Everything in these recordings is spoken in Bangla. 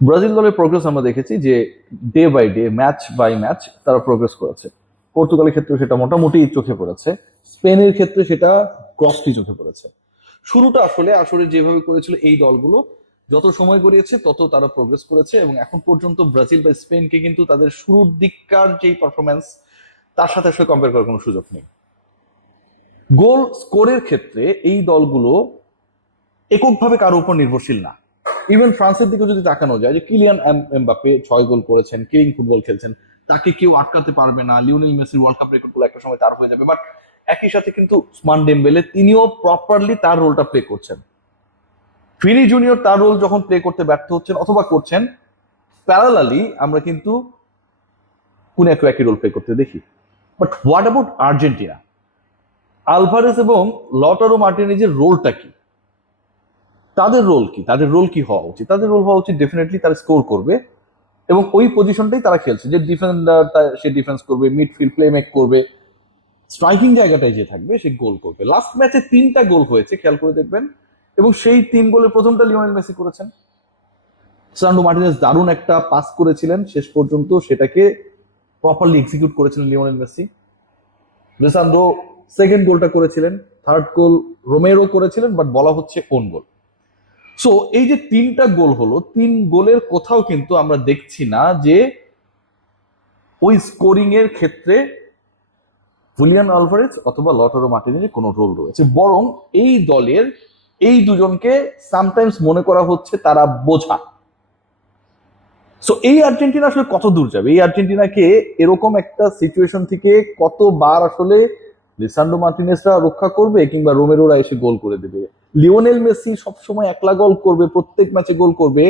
ব্রাজিল দলের প্রোগ্রেস আমরা দেখেছি যে day by day, match by match তারা প্রোগ্রেস করেছে। পর্তুগালের ক্ষেত্রে সেটা মোটামুটি চোখে পড়েছে, স্পেনের ক্ষেত্রে সেটা গ্রসলি চোখে পড়েছে। শুরুটা আসলে আসলে যেভাবে করেছিল এই দলগুলো, যত সময় গড়িয়েছে তত তারা প্রোগ্রেস করেছে, এবং এখন পর্যন্ত ব্রাজিল বা স্পেনকে কিন্তু তাদের শুরুর দিককার যেই পারফরমেন্স তার সাথে আসলে কম্পেয়ার করার কোনো সুযোগ নেই। গোল স্কোরের ক্ষেত্রে এই দলগুলো এককভাবে কারো উপর নির্ভরশীল না। ইভেন ফ্রান্সের দিকে যদি তাকানো যায়, যে কিলিয়ান এমবাপ্পে 6 গোল করেছেন, কিলিং ফুটবল খেলছেন, তাকে কেউ আটকাতে পারবে না। লিওনেল মেসির ওয়ার্ল্ড কাপ রেকর্ড গুলো একটা সময় তার হয়ে যাবে, বাট একই সাথে কিন্তু উসমান ডেম্বেলে তিনিও প্রপারলি তার রোলটা প্লে করছেন। ফিনি জুনিয়র তার রোল যখন প্লে করতে ব্যর্থ হচ্ছেন অথবা করছেন, প্যারালালি আমরা কিন্তু কোন একই রোল প্লে করতে দেখি। But what about Argentina? Alvarez এবং লটারো মার্টিনেজের রোলটা কি? তাদের রোল কি? তাদের রোল কি হওয়া উচিত? তাদের রোল হওয়া উচিত ডেফিনেটলি তারা স্কোর করবে, এবং ওই পজিশনটাই তারা খেলছে, যে ডিফেন্ডার সে ডিফেন্স করবে, মিডফিল্ড প্লে মেক করবে, স্ট্রাইকিং জায়গাটায় যে থাকবে সে গোল করবে। লাস্ট ম্যাচে 3টা গোল হয়েছে, খেয়াল করে দেখবেন, এবং সেই 3 গোলের প্রথমটা লিওনেল মেসি করেছেন। সান্ডো মার্টিনেজ দারুণ একটা পাস করেছিলেন, শেষ পর্যন্ত সেটাকে প্রপারলি এক্সিকিউট করেছিলেন লিওনেল মেসি। লিসান্দ্রো সেকেন্ড গোলটা করেছিলেন, থার্ড গোল রোমেরো করেছিলেন, বাট বলা হচ্ছে ওন গোল। সো এই যে 3টা গোল হলো, 3 গোলের কোথাও কিন্তু আমরা দেখছি না যে ওই স্কোরিং এর ক্ষেত্রে হুলিয়ান আলভারেজ অথবা লটারো মার্টিনেজের কোনো রোল রয়েছে, বরং এই দলের এই দুজনকে সামটাইমস মনে করা হচ্ছে তারা বোঝা। সো এই আর্জেন্টিনা আসলে কত দূর যাবে? এই আর্জেন্টিনাকে এরকম একটা সিচুয়েশন থেকে কতবার আসলে লিসান্ড্রো মার্টিনেজরা রক্ষা করবে, কিংবা রোমেরোরা এসে গোল করে দেবে? লিওনেল মেসি সবসময় একলা গোল করবে, প্রত্যেক ম্যাচে গোল করবে।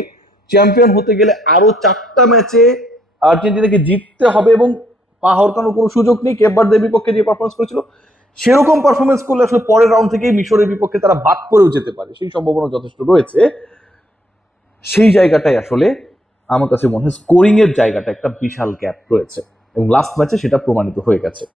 চ্যাম্পিয়ন হতে গেলে আরো 4টা ম্যাচে আর্জেন্টিনাকে জিততে হবে, এবং পা হরকানোর কোনো সুযোগ নেই। কেপ ভার্দের বিপক্ষে যে পারফরমেন্স করেছিল সেরকম পারফরমেন্স করলে আসলে পরের রাউন্ড থেকেই মিশরের বিপক্ষে তারা বাদ পড়েও যেতে পারে, সেই সম্ভাবনা যথেষ্ট রয়েছে। সেই জায়গাটাই আসলে আমার কাছে মনে হয় স্কোরিং এর জায়গাটা একটা বিশাল গ্যাপ রয়েছে, এবং লাস্ট ম্যাচে সেটা প্রমাণিত হয়ে গেছে।